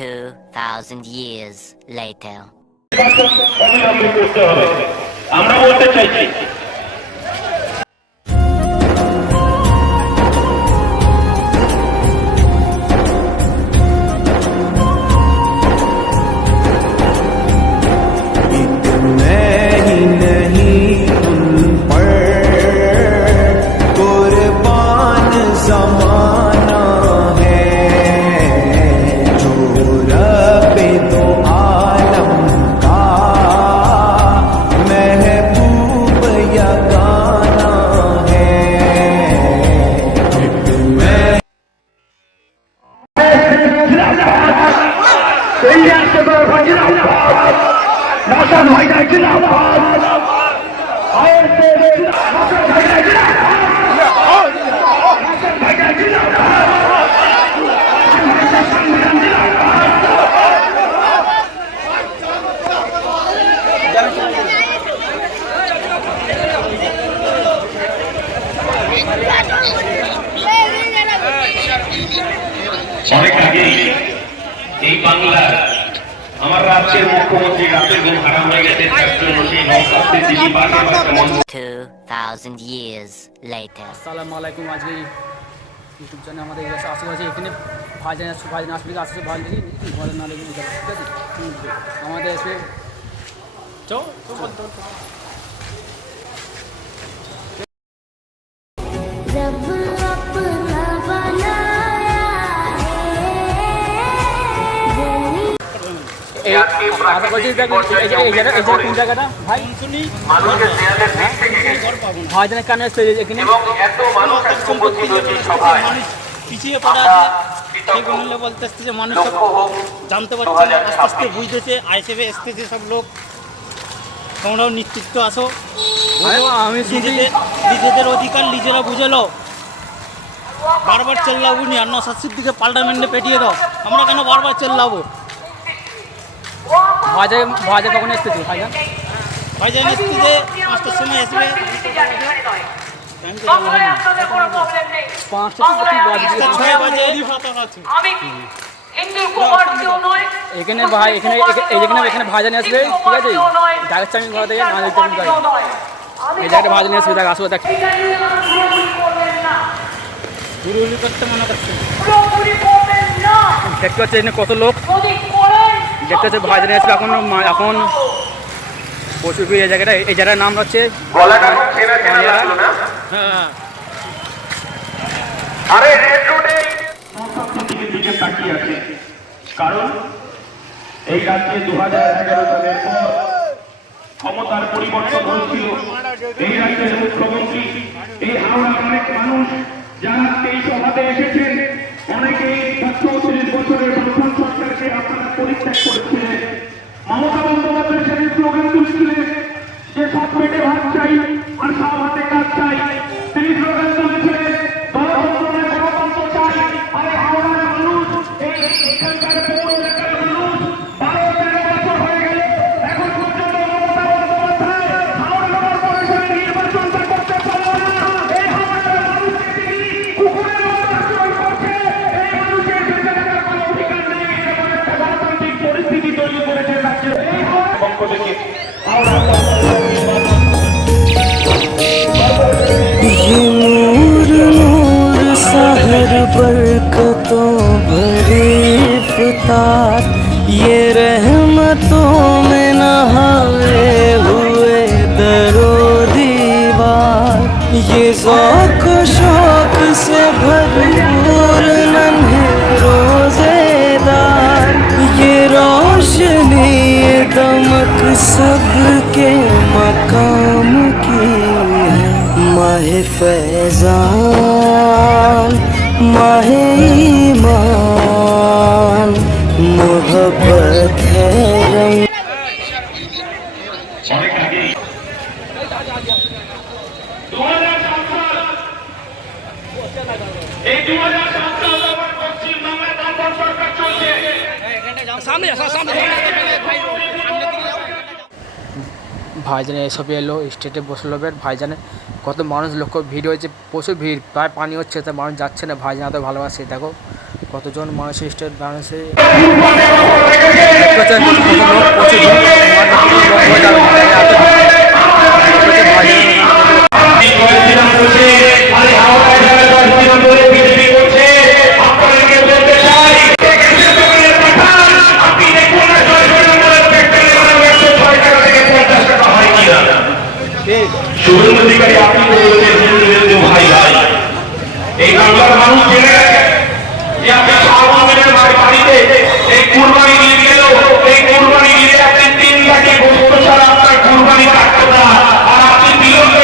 2,000 years later. অবিলম্বে করতে হবে আমরা বলতে চাইছি অনেক আগেই এই বাংলার রাজ্যের মুখ্যমন্ত্রী রাতের ঘুম হারাম হয়ে গেছে তার জন্য সেই নৌকাতে বাঘে বাঘে মন 2,000 years later. আসসালামু আলাইকুম আজকে ইউটিউব চ্যানেল আমাদের এসে আশেপাশে এখানে আসছে ভাইজান আসবে আসছে ভাই দেখি ঘরে না ঠিক আছে? আমাদের এসে চো তো বলতো কোন জায়গাটা ভাই ভাইজানের কানে এখানে। সভায়। মানুষ পিছিয়ে পড়ে আছে। যে মানুষ সব জানতে পারছে না আস্তে আস্তে বুঝতেছে আইসেবে এসতেছে সব লোক। তোমরাও নেতৃত্ব আসো আমি- নিজেদের নিজেদের অধিকার নিজেরা বুঝেলো। বারবার চেল্লাবো নি আর নশাশির দিকে পার্লামেন্টে পেটিয়ে দাও। আমরা কেন বারবার চেল্লাবো? ভাইজান ভাইজান কখন এসতেছে ভাইজান ভাই জানি পাঁচটার সময় আসবে। নয় এখানে ভাই এখানে এখানে- এই যেখানে এখানে আসবে ঠিক আছে? দেখাচ্ছি আমি ঘর থেকে না দেখতে আমি এই জায়গাটা ভাইজান আসবে দেখ আসবে দেখ। দেখতে পাচ্ছি এখানে কত লোক? দেখতে পাচ্ছি ভাইজান আসবে এখন এখন প্রচুর ভিড় এই জায়গাটা এই জায়গাটার নাম হচ্ছে হ্যাঁ। আরে রেড রোডে দিকে দিকে তাকিয়ে আছে। কারণ এই রাজ্যে দু হাজার এগারো সালের পর ক্ষমতার পরিবর্তন হয়েছিল। এই রাজ্যের মুখ্যমন্ত্রী এই হাওড়ার অনেক মানুষ যারা এই সভাতে এসেছেন অনেকেই বছরের প্রধান সরকারকে আপনারা পরিত্যাগ করেছিলেন মমতা বন্দ্যোপাধ্যায় সেদিন স্লোগান তুলছিলেন যে সব পেটে ভাত চাই যখন পশ্চিমবাংলায় বামপন্থ সরকার চলছে ভাইজানে এসবে এলো স্টেটে বসল বের ভাইজানে কত মানুষ লক্ষ্য ভিড় হয়েছে প্রচুর ভিড় প্রায় পানি হচ্ছে তা মানুষ যাচ্ছে না ভাই জানা তো ভালোবাসে দেখো কতজন মানুষ স্টেট মানুষে কাছে কত প্রচুর এই বাংলার মানুষ জেনে গেছে যে আপনি মায়ের বাড়িতে এই কুরবানি দিয়ে গেল এই কুরবানি দিয়ে আপনি তিন লাখে গোস্ত ছাড়া আপনার কুরবানি কাটতো না। আর আপনি বিলম্ব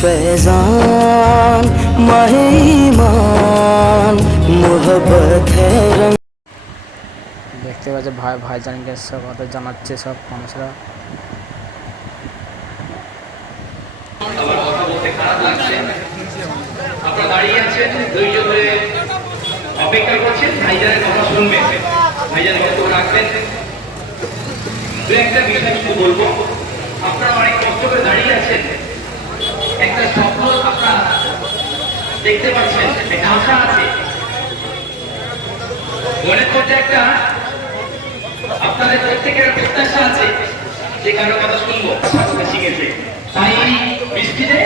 फैजान माह ईमान मोहब्बत है रंग দেখতে পাচ্ছে ভাই ভাইজানকে সব ওদের জানাচ্ছে সব মানুষরা আপনারা দাঁড়িয়ে আছেন ধৈর্য ধরে অপেক্ষা করছেন ভাইজানের কথা শুনবেন ভাইজান বক্তব্য রাখবেন দু একটা বিষয় শুধু বলবো আপনারা অনেক কষ্ট করে দাঁড়িয়ে আছেন একটা স্বপ্ন আপনারা দেখতে পাচ্ছেন, একটা আশা আছে। মনের মধ্যে একটা আপনাদের প্রত্যেকের প্রত্যাশা আছে যে কারও কথা শুনব শিখেছে। তাই বৃষ্টিতে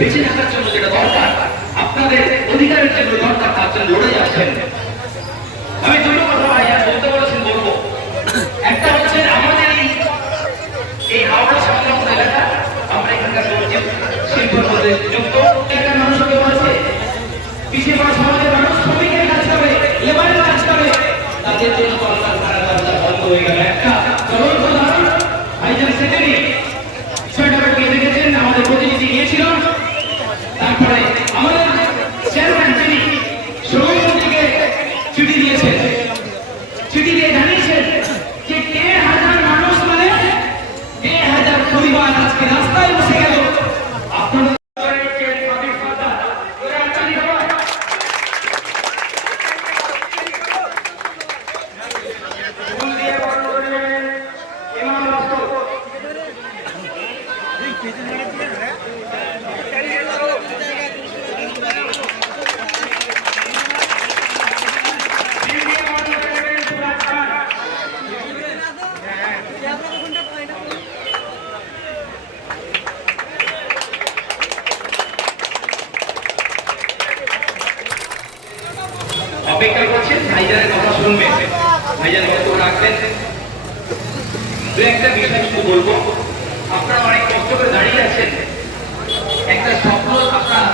বেঁচে থাকার জন্য যেটা দরকার, আপনাদের অধিকারের জন্য দরকার, তার জন্য লড়ে যাচ্ছেন আমি দুটো কথা ভাই আর বলতে বলেছেন বলব একটা হচ্ছে আমাদের এই এই হাওড়া সংলগ্ন এলাকা আমরা এখানকার সবজি শিল্পের মধ্যে যুক্ত এখানকার মানুষ কেউ আছে পিছিয়ে পড়া সমাজের মানুষ শ্রমিকের কাজ করে লেবারের কাজ করে তাদের জন্য কলকারখানার দরজা বন্ধ হয়ে গেল একটা চরম উদাহরণ ভাইজান সেখানে সোয়েটার দিয়ে দেখেছেন আমাদের প্রতিনিধি গিয়েছিল তারপরে আমাদের চেয়ারম্যান তিনি শ্রমিকমন্ত্রীকে চিঠি দিয়েছেন চিঠি দিয়ে জানিয়েছেন যে দেড় হাজার মানুষ মানে দেড় হাজার পরিবার আজকে রাস্তায় বসে গেল আপনাদের অপেক্ষা করছেন ভাইজানের কথা শুনবেন ভাইজান বক্তব্য রাখবেন দু একটা বিষয় শুধু বলব আপনারা অনেক কষ্ট করে দাঁড়িয়ে আছেন একটা স্বপ্ন আপনারা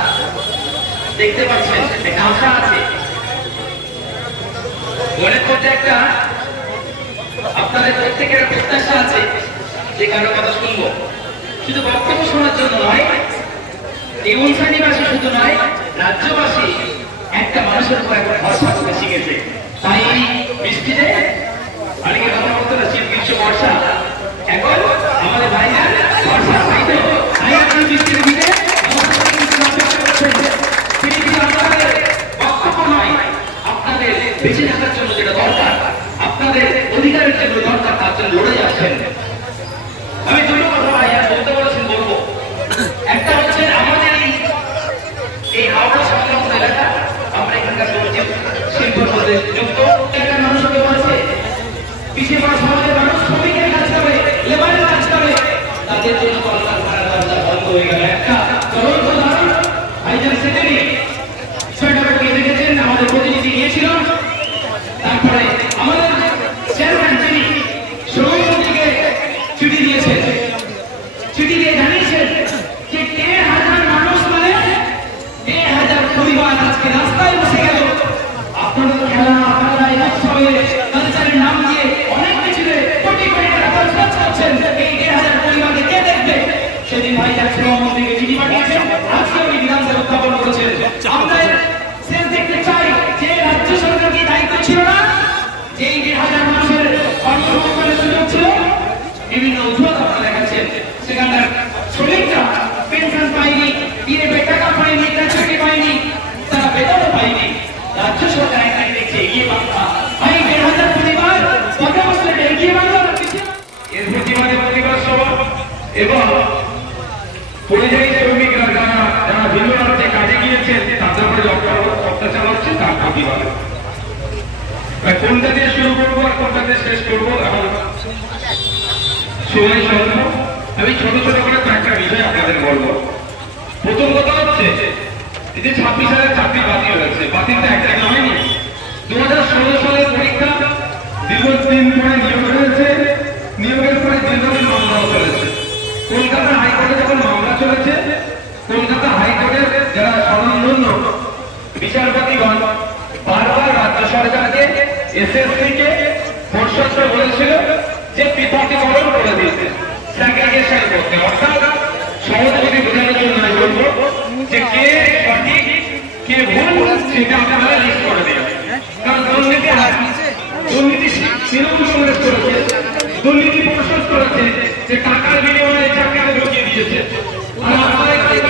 দেখতে পাচ্ছেন একটা আশা আছে মনের মধ্যে একটা আপনাদের প্রত্যেকের প্রত্যাশা আছে যে কারও কথা শুনব। শুধু বক্তব্য শোনার জন্য নয় এই অনুষ্ঠানিবাসী শুধু নয়, রাজ্যবাসী একটা মানুষের উপর করতে শিখেছে। তাই বৃষ্টিতে অনেকে কথা বলতো না শীত বর্ষা। এখন আমাদের ভাইরা তাই আপনার বৃষ্টির পৃথিবী আপনাদের বক্তব্য নয় আপনাদের বেঁচে থাকার জন্য যেটা দরকার, আপনাদের অধিকারের জন্য দরকার, তার জন্য লড়ে যাচ্ছেন। আমি দুটো কথা ভাই, আর বলতে বলেছেন বলব। একটা হচ্ছে আমাদের এই এই হাওড়া সংলগ্ন এলাকা, আমরা এখানকার শিল্পের মধ্যে যুক্ত। এবং পরিযায়ী শ্রমিকরা যারা যারা ভিন্ন রাজ্যে কাজে গিয়েছেন, তাদের উপরে অত্যাচার হচ্ছে তার প্রতিবাদ কোনটা দিয়ে শুরু করব আর কোনটা দিয়ে শেষ করব, এখন সময় স্বল্প। আমি ছোট ছোট করে কয়েকটা বিষয় আপনাদের বলব। প্রথম কথা হচ্ছে, এই যে ছাব্বিশ হাজার চাকরি বাতিল হয়েছে, বাতিলটা একটা হয়নি। দু হাজার ষোলো সালের পরীক্ষা দীর্ঘদিন পরে নিয়োগ হয়েছে কলকাতা হাইকোর্টে যখন মামলা চলেছে, কলকাতা হাইকোর্টের যারা স্বনামধন্য বিচারপতিগণ বারবার রাজ্য সরকারকে এসএসসি কে পরিষদকে বলেছিল যে পৃথকীকরণ করে দিতে স্যাগ্রিগেশন করতে অর্থাৎ সহযোগী বোঝানোর জন্য আমি বলব যে কে সঠিক, কে ভুল, সেটা আপনারা লিস্ট করে দেবেন কারণ দুর্নীতি দুর্নীতি তৃণমূল করেছে। দুর্নীতি পরিষদ করেছে যে টাকার বিনিময়ে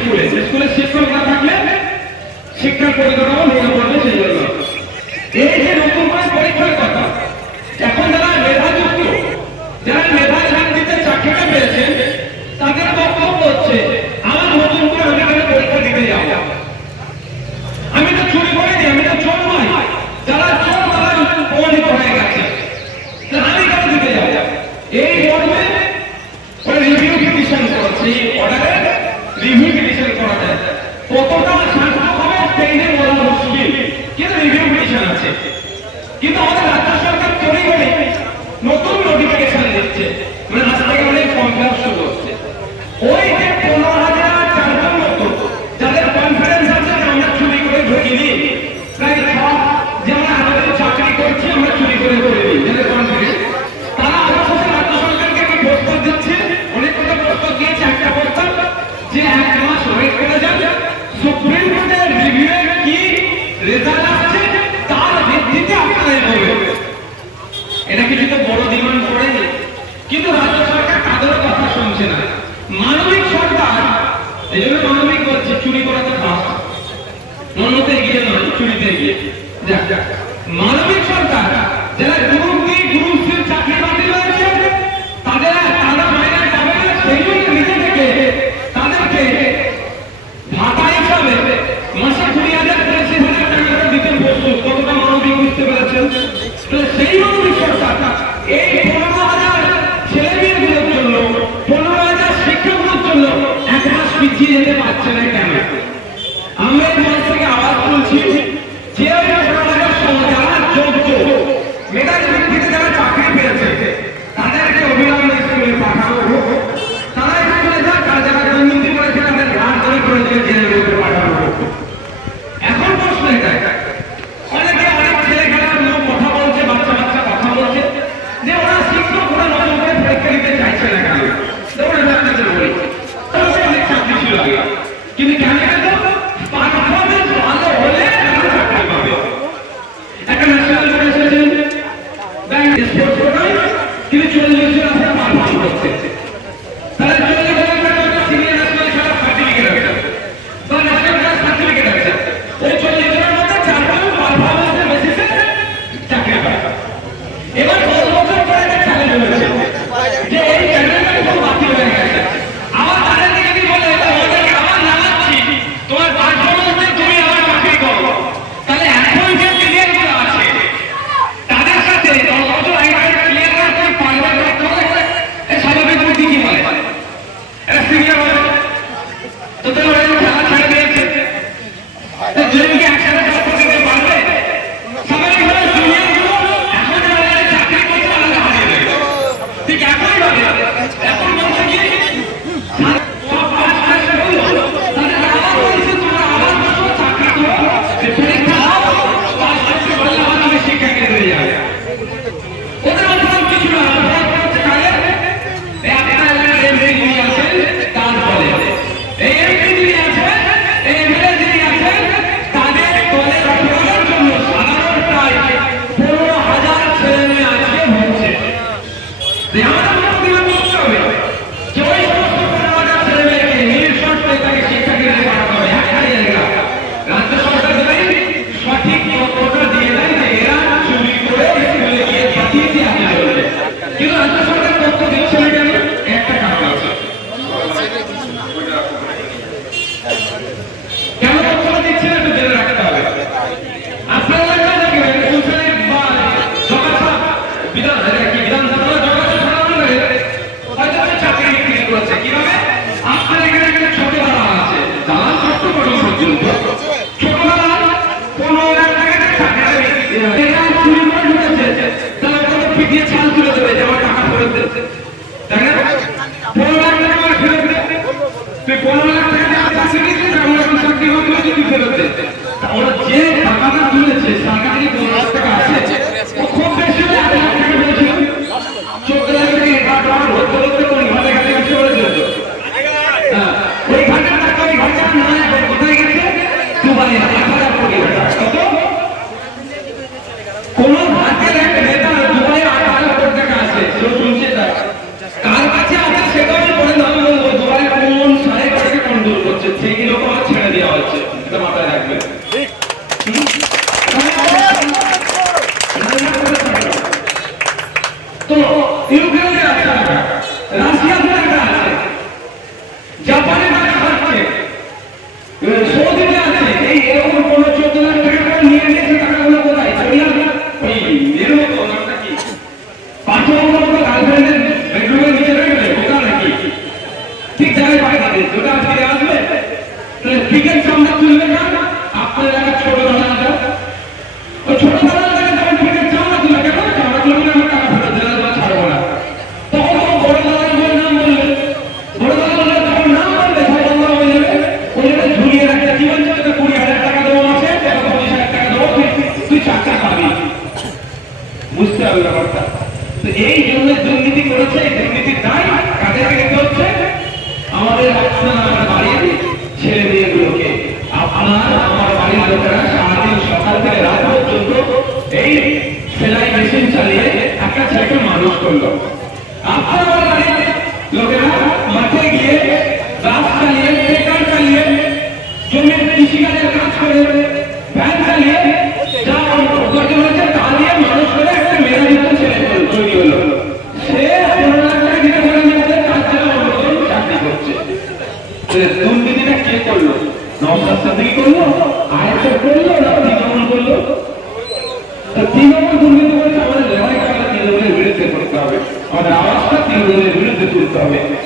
স্কুলে স্কুলে শেষ করে থাকলে শিক্ষার পরিকাঠামো ভেঙে পড়বে সেই জন্য। Thank you. বুঝতে হবে ব্যাপারটা। তো এই জন্য দুর্নীতি করেছে, এই দুর্নীতির দায় কাদেরকে নিতে হচ্ছে? আমাদের আপনার বাড়ির ছেলে মেয়েগুলোকে। আপনার আমার বাড়ির লোকেরা সারাদিন সকাল থেকে রাত পর্যন্ত এই সেলাই মেশিন চালিয়ে একটা ছেলেকে মানুষ করল। Amén.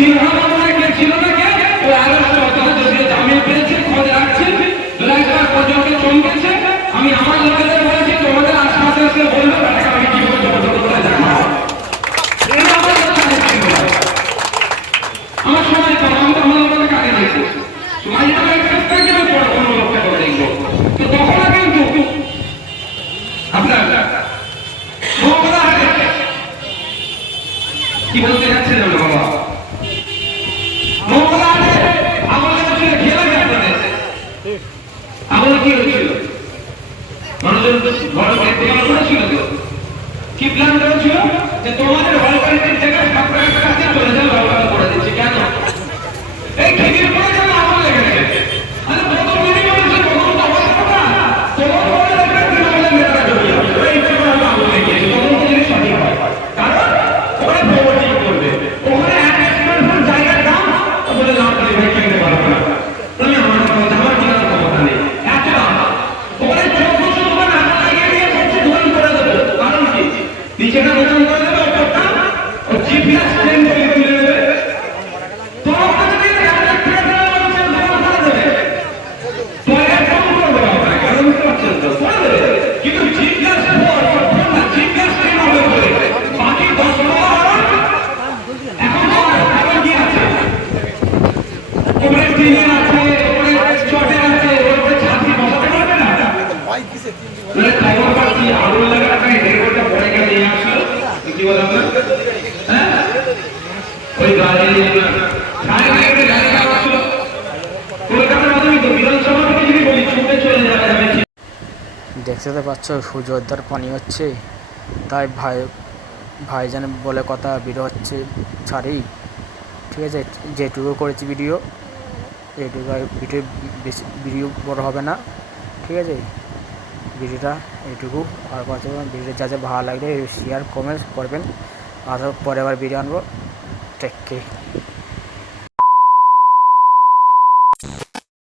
You. দেখতে তো পাচ্ছ সূর্যোদ্ধার পানি হচ্ছে। তাই ভাই, ভাইজান বলে কথা বিরো হচ্ছে, ছাড়ি। ঠিক আছে, যেটুকু করেছি ভিডিও এটুকু ভিডিও বেশি ভিডিও বড় হবে না, ঠিক আছে? ভিডিওটা এটুকু আর পাঁচ ভিডিও যা যা ভালো লাগলে শেয়ার কমেন্ট করবেন। আর পরে আবার ভিডিও আনব। Take care